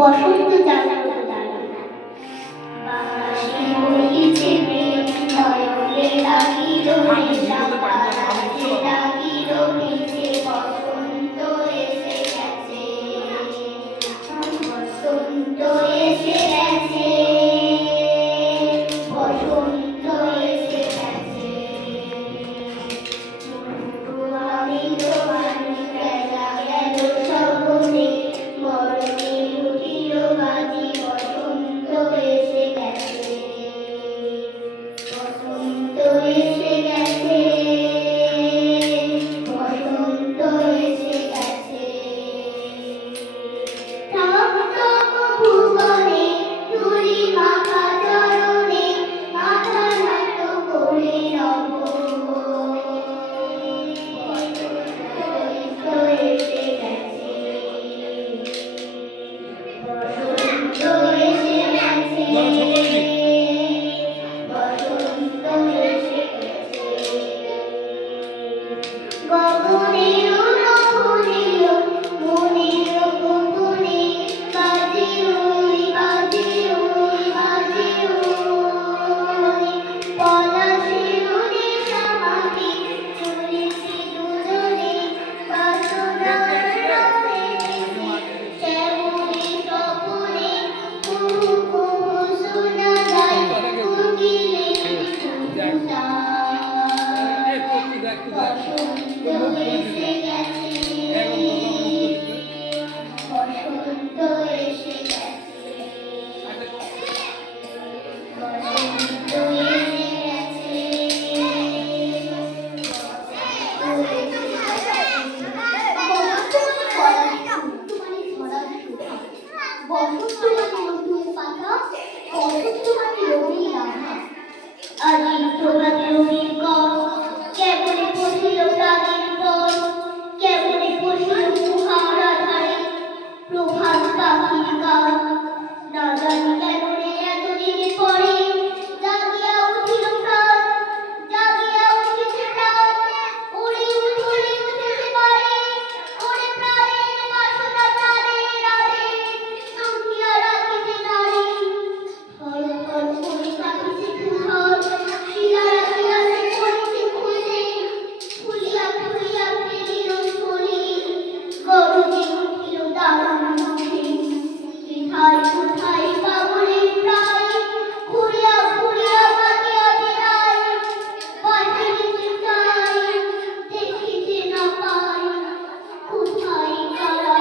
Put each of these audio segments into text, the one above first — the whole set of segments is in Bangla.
বসন্ত জাগ্রত জাগরণ বাতাসে বইছে প্রেম নয়নে লাগিল নেশা বাতাসে লাগিল নিচে বসন্ত এসে গেছে বসন্ত এসে গেছে বসন্ত এসে গেছে আমি তোমার বেলা গেল সবনে মরণে উঠিল বাজি বসন্ত এসে গেছে বসন্ত এসে গেছে বসন্ত এসে গেছে থাক থাক ভুবনে ধুলি মাখা চরণে মাথা নত করে রব বসন্ত এসে গেছে বসন্ত এসে গেছে বসন্ত এসে গেছে গগনের নভনীয় মনের গোপনে বাজে ওই বাজে ওই বাজে ওই পলাশের নেশা মাটি চলেছে দুজনে বাসনার রাতে শ্যামলী স্বপনে কুহু কুহু শোনা যায় কোকিলে বসন্ত এসে গেছে বসন্ত এসে গেছে বসন্ত এসে গেছে বসন্ত মধুর পাতা বসন্ত রঙিন আভা আজি প্রভাতে রঙিন কর কেমনে পড়িল প্রাণের পর কেমনে পড়িল মুহার আধারে প্রভাত পাখির গান না জানি কেন রে এতদিন পরে জাগিয়া উঠিল প্রাণ জাগিয়া উঠিছে প্রাণ উড়ে উঠে পারে ওরে প্রাণের বাসনা প্রাণের রাধে দুনিয়া রাখিতে নারী হর হর করে কাটিছে কুহর শিলা রাখিয়াছে পড়িছে খুঁজে ফুলিয়া ফুলিয়া ফেলিল ফলি গরজে উঠিল দারুণ মুখে কোথায় কোথায় পাগলের প্রায় ঘুরিয়া ঘুরিয়া বাটিয়া বেড়ায় বাটিতে চাই দেখিতে না পাই কোথায় কারা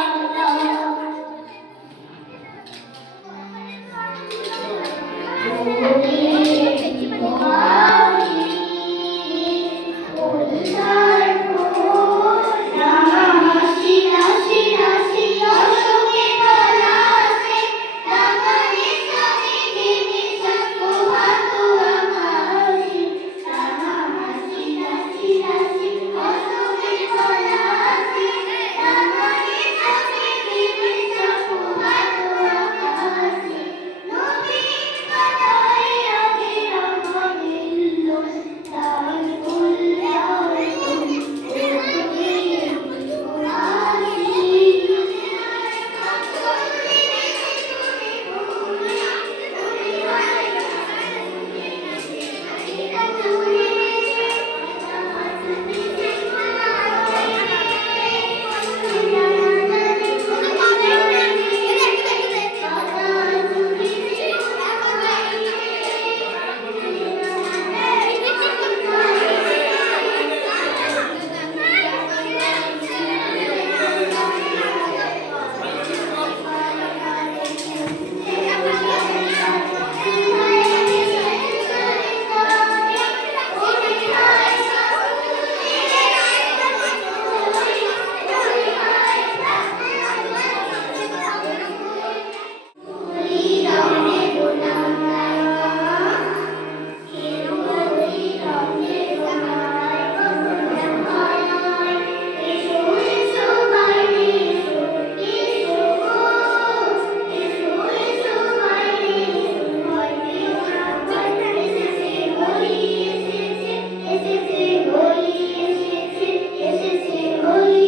এসেছে হোলি